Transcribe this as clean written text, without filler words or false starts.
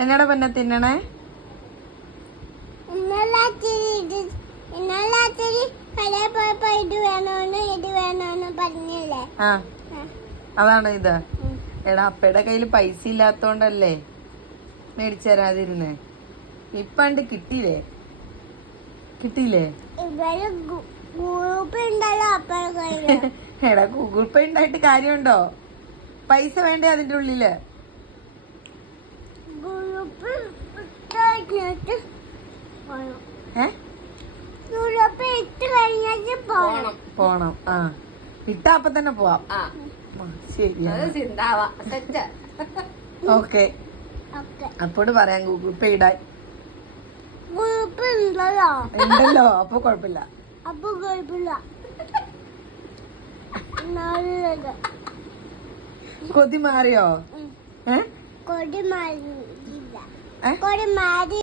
എന്നടാ പിന്നെ തിന്നണേ? ആ അതാണ് ഇത്. എടാ അപ്പയുടെ കയ്യില് പൈസ ഇല്ലാത്തോണ്ടല്ലേ മേടിച്ചു തരാതിരുന്നേ. ഇപ്പണ്ട് കിട്ടിയില്ലേ? എടാ ഗൂഗിൾ പേ ഉണ്ടായിട്ട് കാര്യമുണ്ടോ? പൈസ വേണ്ടേ അതിന്റെ ഉള്ളില്? പോണം. ആ ഇട്ടാ അപ്പൊ തന്നെ പോവാം. ശരിയാ. ഓക്കെ അപ്പോട് പറയാം ഗൂഗിൾ പേ ഇടാൻ. ഉണ്ടല്ലോ അപ്പൊ കൊഴപ്പില്ല. കൊതി മാറിയോ? കൊടി മാറി